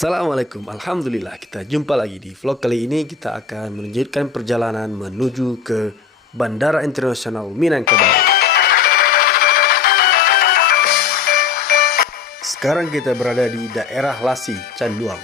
Assalamualaikum, Alhamdulillah kita jumpa lagi di vlog kali ini. Kita akan melanjutkan perjalanan menuju ke Bandara Internasional Minangkabau. Sekarang kita berada di daerah Lasi, Canduang.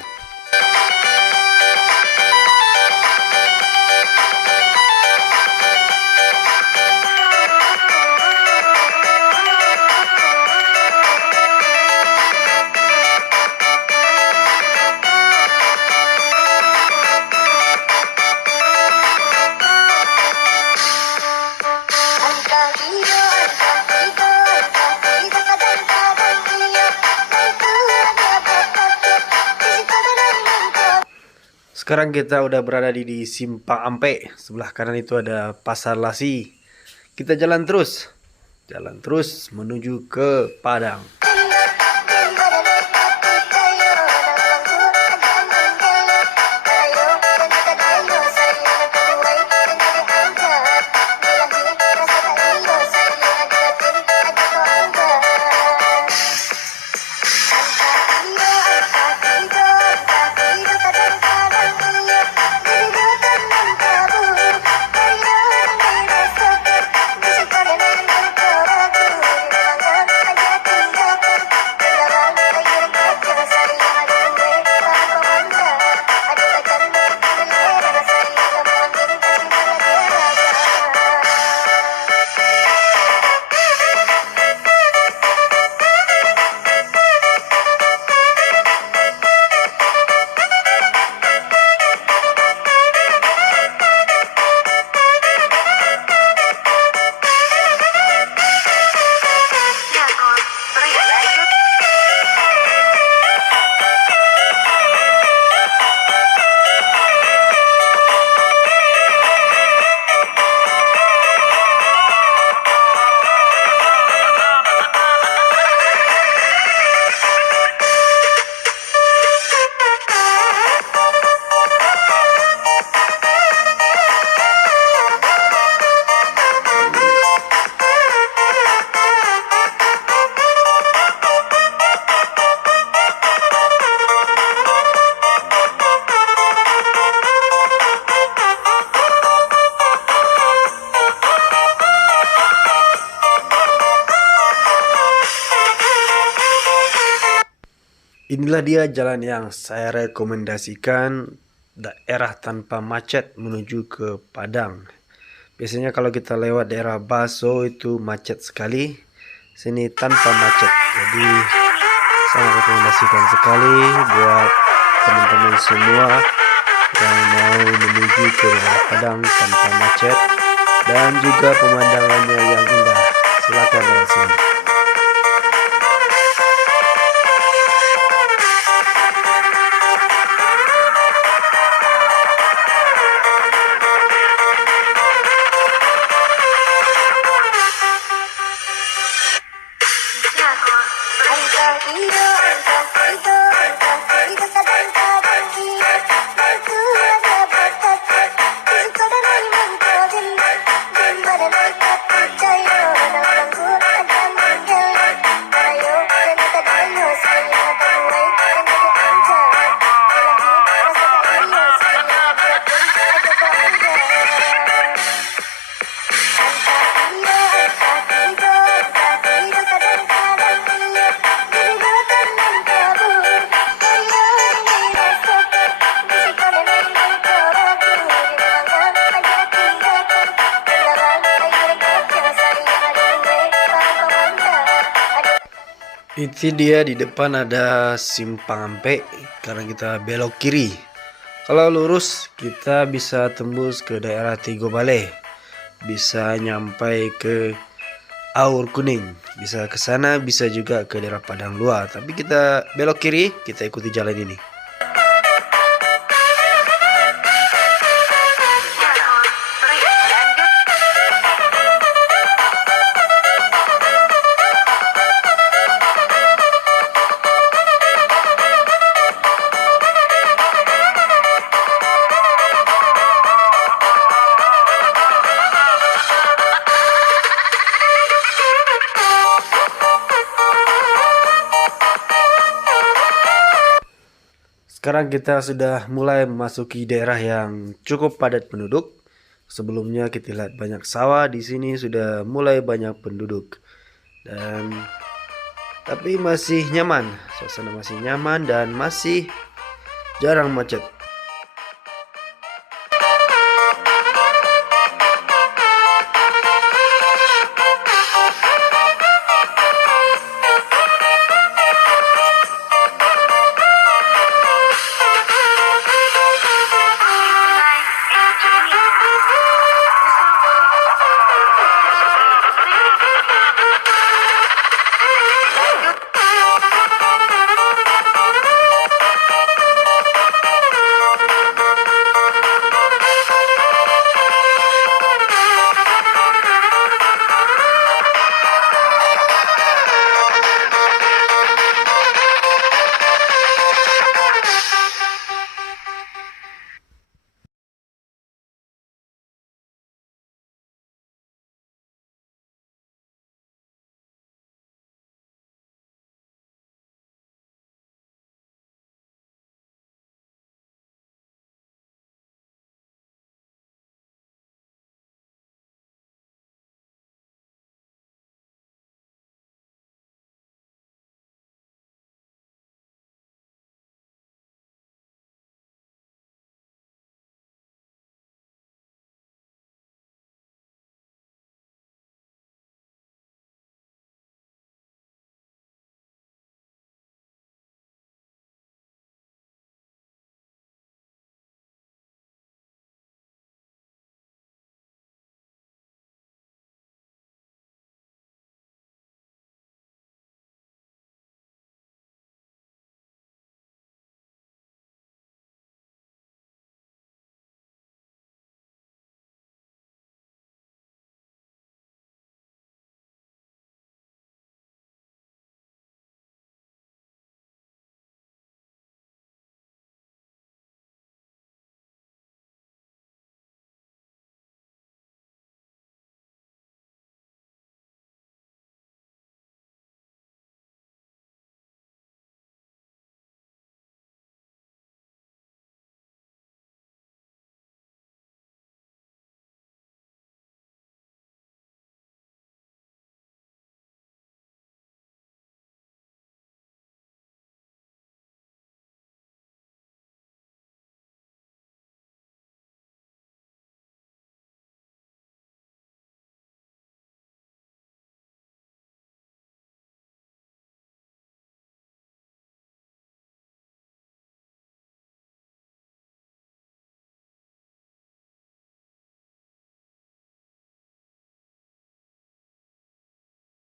Sekarang kita udah berada di Simpang Ampe. Sebelah kanan itu ada Pasar Lasi. Kita jalan terus menuju ke Padang. Inilah dia jalan yang saya rekomendasikan, daerah tanpa macet menuju ke Padang. Biasanya kalau kita lewat daerah Baso itu macet sekali, sini tanpa macet. Jadi saya rekomendasikan sekali buat teman-teman semua yang mau menuju ke daerah Padang tanpa macet dan juga pemandangannya yang indah. Silakan lewat sini. Itu dia, di depan ada Simpang Ampe. Karena kita belok kiri. Kalau lurus kita bisa tembus ke daerah Tigo Bale, bisa nyampai ke Aur Kuning, bisa ke sana, bisa juga ke daerah Padang Luar. Tapi kita belok kiri, kita ikuti jalan ini. Sekarang kita sudah mulai memasuki daerah yang cukup padat penduduk. Sebelumnya kita lihat banyak sawah, di sini sudah mulai banyak penduduk. Dan tapi masih nyaman, suasana masih nyaman dan masih jarang macet.